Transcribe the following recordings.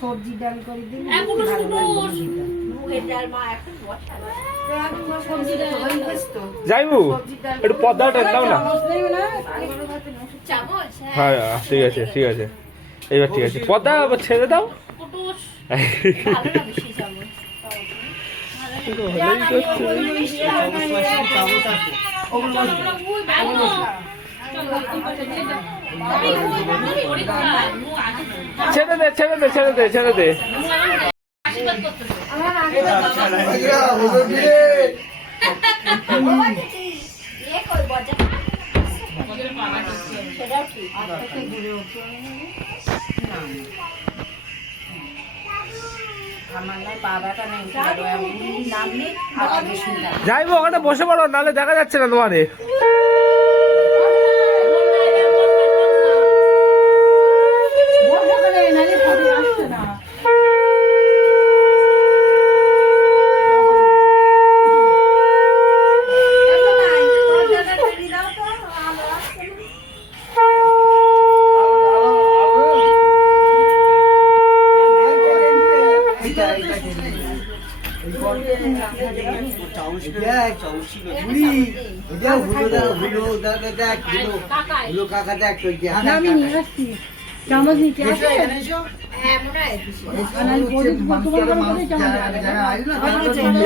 সবজি ডাল করে দিন যাইবু একটু পর্দাটা দাও না। হ্যাঁ ঠিক আছে ঠিক আছে, এইবার ঠিক আছে, পর্দা ছেড়ে দাও। ছেড়ে দে ছেড়ে দে ছেড়ে দে ছেড়ে দে। যাইবো ওখানে বসে পড়ো, নাহলে দেখা যাচ্ছে না তোমারে।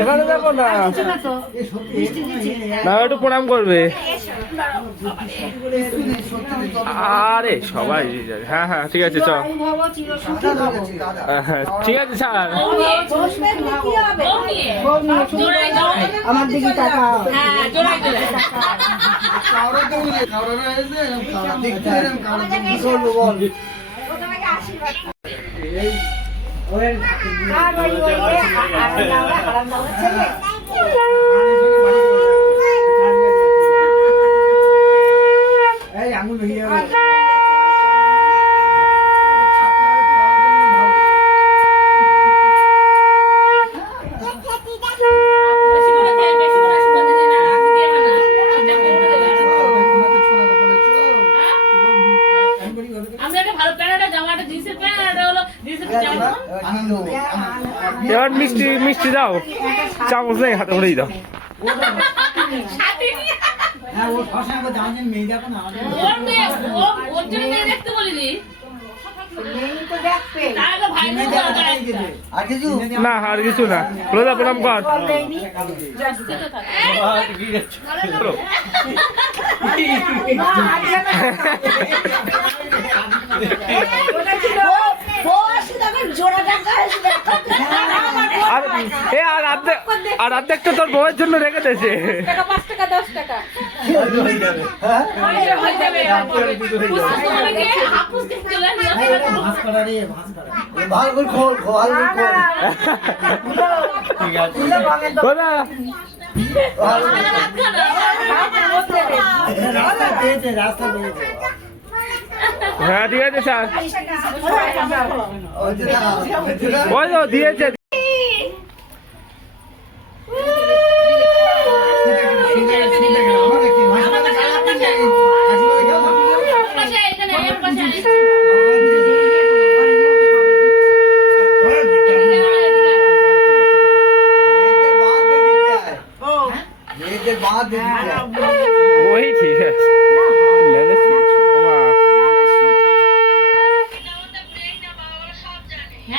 এখানে দেখো না, না একটু প্রণাম করবে। আরে সবাই, হ্যাঁ হ্যাঁ ঠিক আছে চ, ঠিক আছে স্যার। আমার দিকে টাকা আঙুল ভেঙে এবার মিষ্টি মিষ্টি দাও, চামচ নেই হাতে করেই দাও। না আর কিছু না, রোজা প্রণাম কর। আর অর্ধেকটা তোর বউয়ের জন্য রেখে দিয়েছে। হ্যাঁ ঠিক আছে স্যার, ওই তো দিয়েছে। बाद ওই ঠিক আছে ম্যানেজ ওমা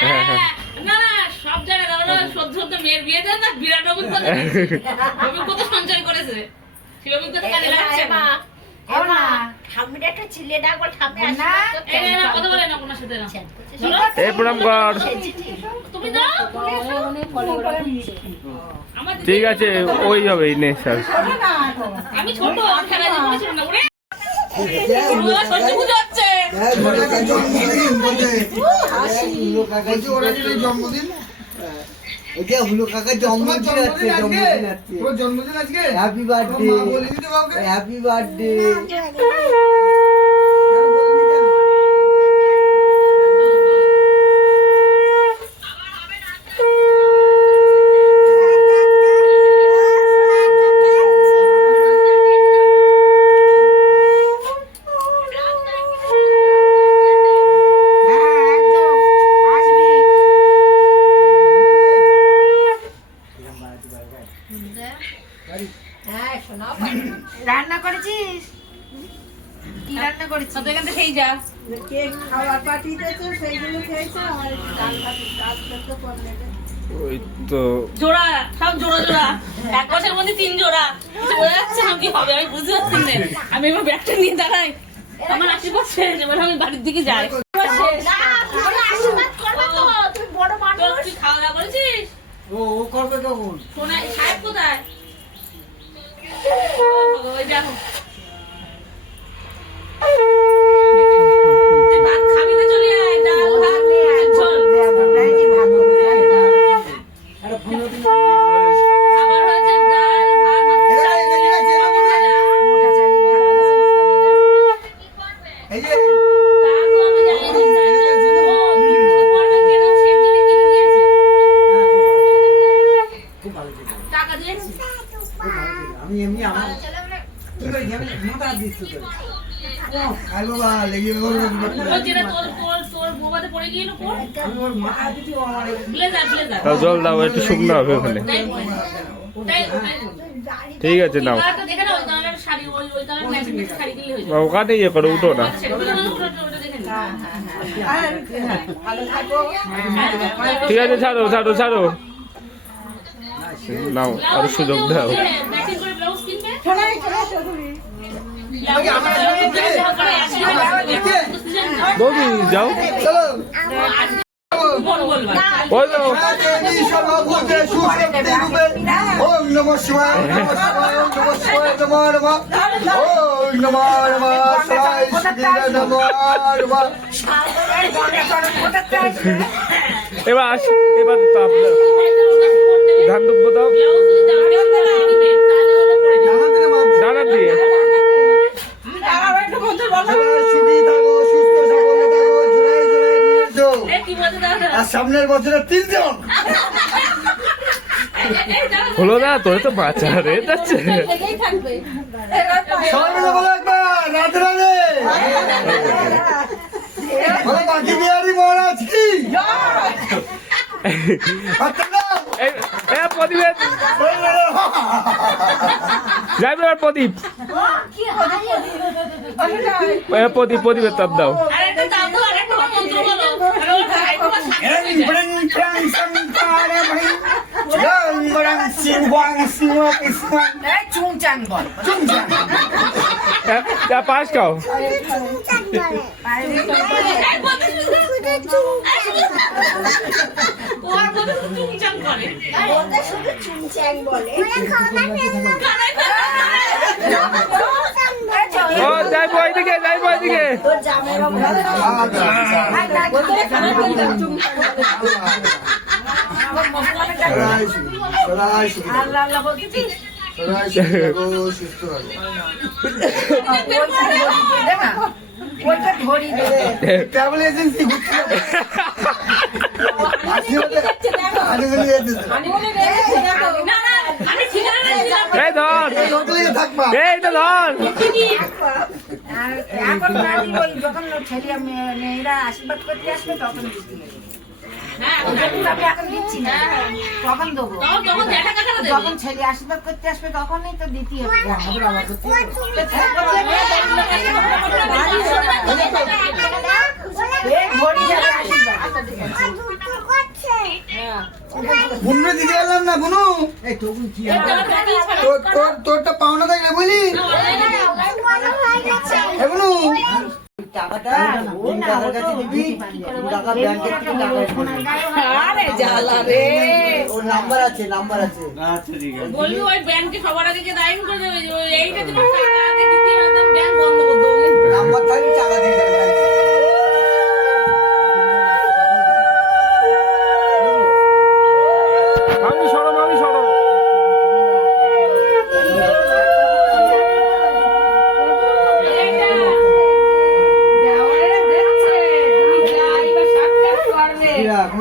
হ্যাঁ না না সব জানে দাদা সদ্য সদ্য মেয়ের বিয়ে দেন না বিরাট অভিজ্ঞতা অভিজ্ঞতা সঞ্চয় করেছে সেই অভিজ্ঞতা কাজে লাগছে না ঠাম্মিটা একটা ছিলে ডাকবো ঠাম্মি আসবে এই না কথা বলে না কোনো সাথে না এ প্রণাম কর তুমি দাও আমার ঠিক আছে ওই হবে নে স্যার আমি ছোট খেলা জীবনে ছিল না ওরে সত্যি পুজো হচ্ছে জন্মদিন আজকে হ্যাপি বার্থডে হ্যাপি বার্থডে রান্না করেছিস কি রান্না করেছিস সব এখান থেকে সেই যা কেক খাওয়া পার্টি দিয়েছে সেইগুলো খেয়েছে আমার একটু ডাল ভাত করলে ওই তো জোড়া সব জোড়া জোড়া এক বছরের মধ্যে 3 জোড়া বোঝা যাচ্ছে না কি হবে আমি বুঝতে পারছি না আমি এবার ব্যাগটা নিয়ে দাঁড়াই আমার আশীর্বাদ শেষ এবার আমি বাড়ির দিকে যাই আশীর্বাদ করবে তো তুই বড় মানুষ তুই খাওয়া দাওয়া করেছিস ও করবে তখন সোনা সাহেব কোথায় ওই দেখো তুই ভাত খাবি না চলে আয় ডাল ভাত ঝোল খাবার হয়েছে ডাল ভাত এই যে টাকা দিয়েছি আমি এমনি আমার কি করে যাবে মাথা দিচ্ছ তো আই বাবা লেগে গেল যেটা তোর বোবাতে পড়ে গিয়েছিল কোন আমি ওর মাথা দিচ্ছি ও আমার ব্লেজার ব্লেজার তাও জল দাও একটু শুকনো হবে ওখানে ঠিক আছে নাও কালারটা দেখে না ওই কালারের শাড়ি ওই কালার ম্যাচিং শাড়ি দিলে হয়ে যাবে ওখানে ইয়ে করো উঠো না ওটা দেখে না ভালো থাকো ঠিক আছে ছাড়ো ছাড়ো ছাড়ো নাও আরো সুযোগ দাও ম্যাচিং করে ব্লাউজ কিনবে শোনাই চৌধুরী বৌদি যাও চলো বড় বলবা ওই তো ওম নমঃ শিবায় নমঃ শিবায় ওম নমঃ শিবায় নমঃ নমঃ ওম নমঃ নমঃ শিবায় শিবায় নমঃ নমঃ এবার আস এবার তো আপনার ধান দুব্ব দাও ব্লাউজ যদি দাঁড়িয়ে দিবে তাহলে হলো পড়ে যাবে আমাদের মাঝে দাঁড়া দিয়ে সবাই সুখী থাকো সুস্থ সবল থাকো জোড়ায় জোড়ায় নিয়ে এসো এ কি বলতে দাদা আর সামনের বছরে 3 জন হলো না তোর তো বাচ্চা রে যাচ্ছে সবাই মিলে বলো একবার রাধে রাধে বলো বাকি বিহারি মহারাজ কি আচ্ছা না এ প্রদীপ যাইবে এবার প্রদীপ এ প্রদীপ প্রদীপের তাপ দাও আরেকটা দাও তো আরেকটা মন্ত্র বলো আরে ওর ভাই তোমার এং ব্রিং প্রাং সংকারে ব্রিং জং ব্রিং সিংওয়াং সিংও ইসমান চুংচাং বল চুংচা যা পাঁচ খাও ওর মধ্যে চুমচাম করে ওটা শুধু চুংচাং বলে ও যাইবো ওইদিকে যাইবো ওইদিকে তোর জামাই বাবু আল্লাহ আল্লাহ বলছিস সুস্থ হবে ওইটা ধরি ট্রাভেল এজেন্সি ঘুরছে না না আমি ঠিকানা দিলাম এই ধর থাকবা এইটা ধর এখন না দিই ওই যখন ছেলে মেয়েরা আশীর্বাদ করতে আসবে তখন দিতে হ্যাঁ আমি এখন দিচ্ছি না তখন দেবো তখন দেখা দেখা দেবে যখন ছেলে আশীর্বাদ করতে আসবে তখনই তো দিতে হবে ঘড়ি যাবে আশীর্বাদ বুনু দিতে পারলাম না বুনু এই তবু কি তোরটা পাওনা থাকলে বলি এ বুনু টাকাটা তিন টাকার কাছে দিবি 2 টাকা ব্যাংকের থেকে টাকা উঠবে। আরে জ্বালা রে ওর নাম্বার আছে বলবি ওই ব্যাংকে সবার আগে যে দাইন করে দেবে যে ওই এইটা তুমি টাকা আগে দিতে একদম ব্যাংক বন্ধ করে দেবো নাম্বার থাকলে টাকা দিয়ে দেবে মামি সরো মামি সরো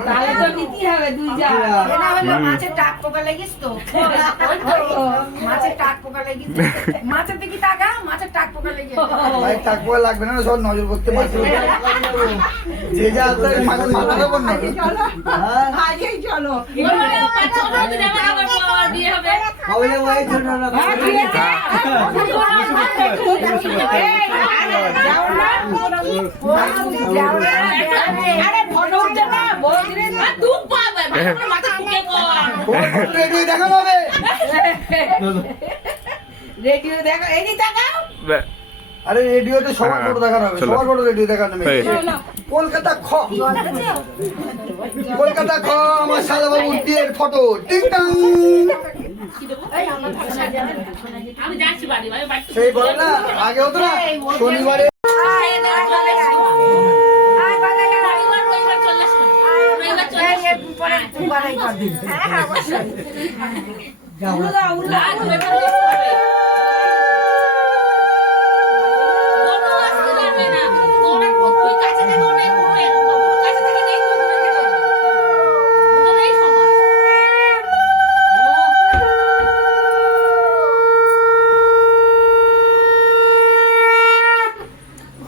তাহলে তো নিতে হবে দুই যা মাছের টাক পোকা লেগিস তো মাছের টাক পোকা লেগিস মাছের দিকে টাকা মাছের টাক পোকা লেগে ভাই টাকা লাগবে না সব নজর করতে পারছি যে যা আছে মাথার উপর না আজকেই চলো বিয়ে হবে হবে ওই জন্য না আরে ফটো উঠছে না বৌদিরে তুই পাবে মাথা ফুকে কর রেডিও দেখানো হবে রেডিও দেখো এই দি দেখাও আরে রেডিওতে সবার ফটো দেখানো হবে চলো। সবার ফটো রেডিও দেখানো হবে এই। কলকাতা খ কলকাতা খ আমার শালাবাবুর বিয়ের ফটো টিং টাং আমি যাচ্ছি বাড়ি ভাই বাড়ি সেই বলে না আগে হতো না শনিবারে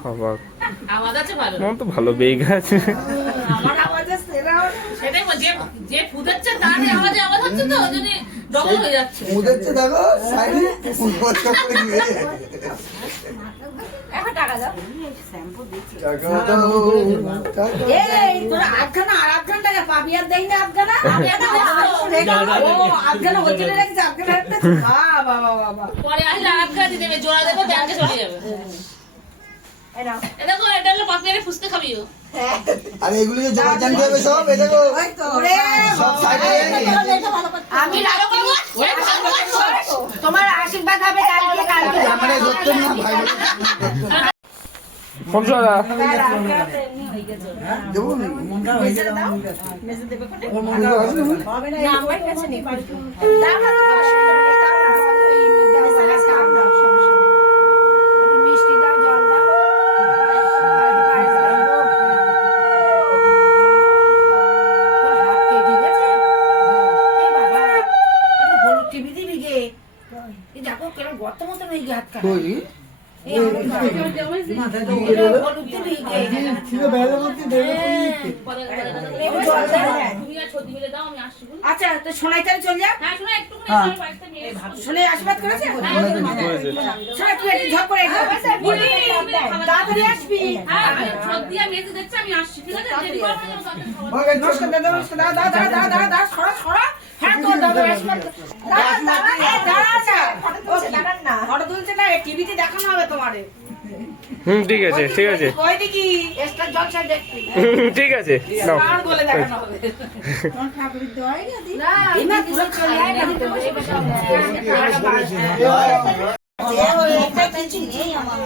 অবাক আওয়াজ আছে ভালো আমার তো ভালো বেগ আছে আমার আওয়াজে সেটাই বল, যে ফুটাচ্ছে তার আওয়াজে আওয়াজ হচ্ছে তো ওই জন্য ডবল হয়ে যাচ্ছে মুদেরছে দেখো সাইডে ফুটবলটা করে দিয়ে এখন টাকা দাও টাকা দাও এই তোরা আধখানা আর আধখানা টাকা পাবি আর দেই না আধখানা আমি একটা ও আধখানা হোটেলে রেখেছে আধখানা একটা বাবা বাবা পরে আসলে আটকা দিয়ে দেবে জোড়া দেবে ব্যাংকে চলে যাবে এই নাও এ দেখো এটা হলো পাপিয়ারে ফুসতে খাবিও আর এগুলো যে জমা জানতে হবে সব এই দেখো ওরে সব সাইডে আমি রাখবো তোমার আশীর্বাদ হবে কালকে মানে ধরতেন না ভাই পঞ্চাদা দেবো মনটা হয়ে গেল ওর মনে হয় হবে না না আমার কাছে নেই দাও না মিষ্টি দাও জল দাও ঠিক আছে এই বাবা একটু হলুদ টিভি দিবি গে এই দেখো কেন গর্ত মতন হয়ে গিয়ে হাত কাটা কই এই হলুদ টিভি গে ছিল বেলা মধ্যে দেবে জল দাও তুমি আর ছবি মিলে দাও আমি আসছি বল আচ্ছা তো সোনাই তাহলে চল যা হ্যাঁ শুনে একটু করে আমি বাড়িতে নিয়ে আসবো সোনাই আশীর্বাদ করেছে সোনাই তুই একটু ঝপ করে তাড়াতাড়ি আসবি হ্যাঁ আমি ছবি দিয়ে মেসেজ দিচ্ছি আমি আসছি ঠিক আছে দেরি করবে না নমস্কার দাদা নমস্কার দাদা দাদা দাদা দাদা সরা সরা হ্যাঁ তোর দাদা আশীর্বাদ দাদা দাদা এই দাঁড়া না ফটো তুলছে না টিভিতে দেখানো হবে তোমারে ঠিক আছে ঠিক আছে কই দেখি এক্সট্রা জলসা দেখবি ঠিক আছে নাও আর বলে দেখানো হবে না ইমা পুরো চলে আয় না তো এটা কিছু নেই আমার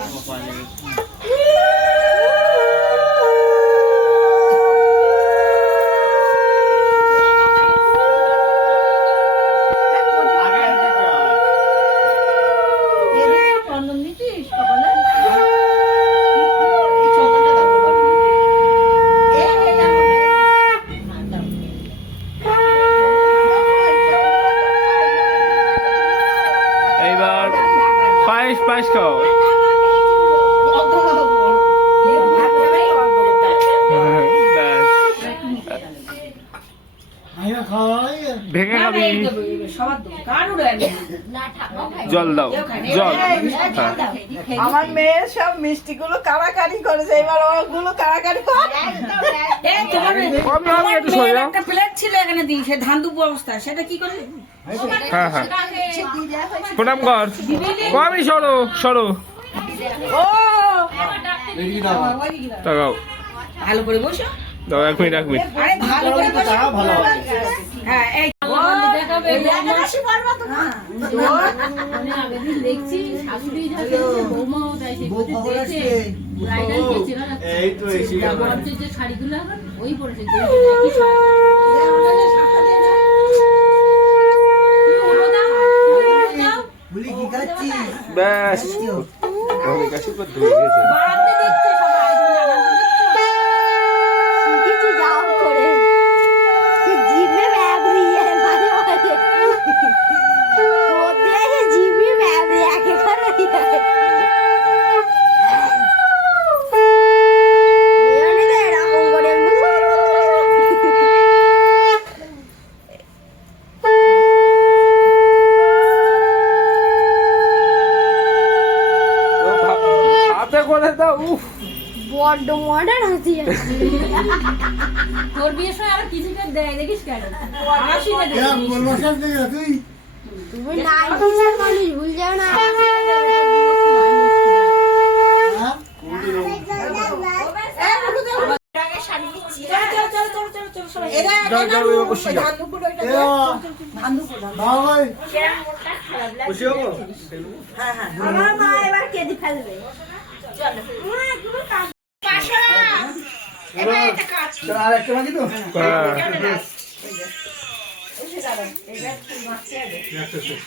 এইবার পায়েস পায়েস খাও ব্যাস সবার দেবো কারুর দেয়নি। জল দাও জল হ্যাঁ আমার মেয়ে সব মিষ্টিগুলো কারাকারি করেছে, এবার ওগুলো কারাকারি করে। এই তোমার আমি একটু সরে মেয়ের যাও। একটা প্লেট ছিল এখানে দিই, সে ধান দুপো অবস্থা, সেটা কি করে? হ্যাঁ হ্যাঁ প্রণাম কর আমি সরো সরো ও তাকাও ভালো করে বসো। দাও 1 মিনিট 1 মিনিট আরে ভালো করে বসো। হ্যাঁ এই দেখাবে বেনারসি পারবা তো না? আমি আগের দিন দেখছি শাশুড়ি যাচ্ছে বৌমাও তাই সে বউ খবর দেখছে আসছে। ব্রাইডাল কেছে না এই তো এসে গেল। ভাবছে যে শাড়িগুলো এখন ওই পড়েছে একই শাড়ি বলি কি খাচ্ছিস? ব্যাস অনেক কাছে পর ধরে গেছে বাড়াতে দেখছে সবাই কিছু যাও করে জিভে ব্যাবরিয়ে মাঝে মাঝে ওদের জিভে ব্যাবরি একেবারে এরকম করে ও হাতে করে দাও উফ বড্ড মডার্ন হাসি তোর বিয়ের সময় আরো কিছুটা দেয় দেখিস কেন তুমি নাইনটিসের মানুষ ভুল যাও না যাও যাও অবশ্যই যাও। বসে যাবো? আমার মা এবার কেঁদে ফেলবে চল, আর একটা বাকি তো? হ্যাঁ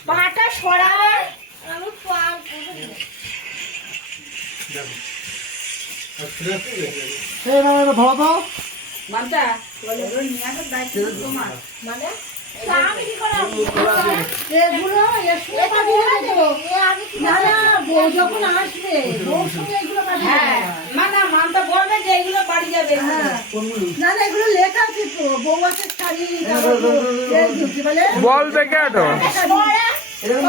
পাটা সরাবে। মানতা ওগুলো নিয়ে আসার দায়িত্ব তোমার। মানে আমি কি করাবো? এগুলো এসে পাঠিয়ে দেবো। না না বউ যখন আসবে বউর সঙ্গে এগুলো পাঠিয়ে হ্যাঁ না না মানতা বলবে যে এগুলো বাড়ি যাবে। হ্যাঁ না না এগুলো লেখা আছে তো বউ আছে শাড়ি বলে বল দেখে তো এরকম